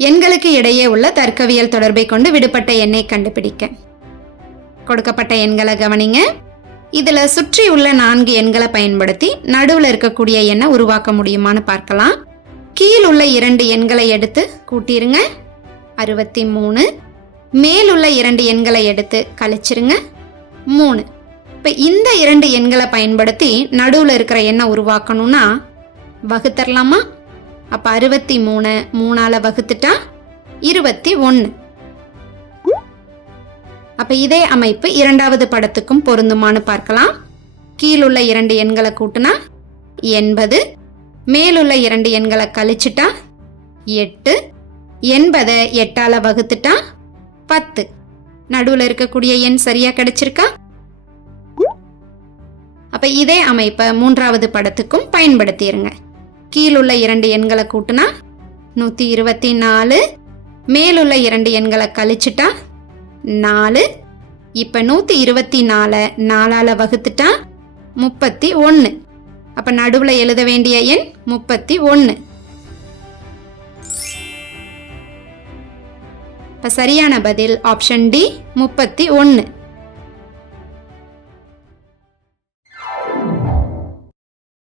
எண்களுக்கு இடையே உள்ள தர்க்கவியல் தொடர்பை கொண்டு விடுபட்ட எண்ணை கண்டுபிடிக்க. கொடுக்கப்பட்ட எண்களை கவனிங்க. இதுல சுற்றி உள்ள நான்கு எண்களை பயன்படுத்தி நடுவில் இருக்கக்கூடிய எண்ணை உருவாக்க முடியுமான்னு பார்க்கலாம். கீழ் உள்ள இரண்டு எண்களை எடுத்து கூட்டிருங்க. அறுபத்தி மூணு மேலுள்ள இரண்டு எண்களை எடுத்து கழிச்சிருங்க. மூணு. இப்போ இந்த இரண்டு எண்களை பயன்படுத்தி நடுவில் இருக்கிற எண்ணை உருவாக்கணும்னா வகுத்தரலாமா? அப்போ அறுபத்தி மூணு மூணால் வகுத்துட்டா இருபத்தி ஒன்று அப்போ இதே அமைப்பு இரண்டாவது படத்துக்கும் பொருந்துமான்னு பார்க்கலாம். கீழுள்ள இரண்டு எண்களை கூட்டினா எண்பது மேலுள்ள இரண்டு எண்களை கழிச்சிட்டா எட்டு எண்பதை எட்டால் வகுத்துட்டா பத்து. நடுவில் இருக்கக்கூடிய எண் சரியா கிடைச்சிருக்கா? அப்ப இதே அமைப்பை மூன்றாவது படத்துக்கும் பயன்படுத்திடுங்க கீழுள்ள இரண்டு எண்களை கூட்டினா நூற்றி இருபத்தி நாலு மேலுள்ள இரண்டு எண்களை கழிச்சிட்டா நாலு. இப்போ நூற்றி இருபத்தி நாலை நாலால் வகுத்துட்டா முப்பத்தி ஒன்று அப்போ நடுவில் எழுத வேண்டிய எண் முப்பத்தி ஒன்று இப்போ சரியான பதில் ஆப்ஷன் டி முப்பத்தி ஒன்று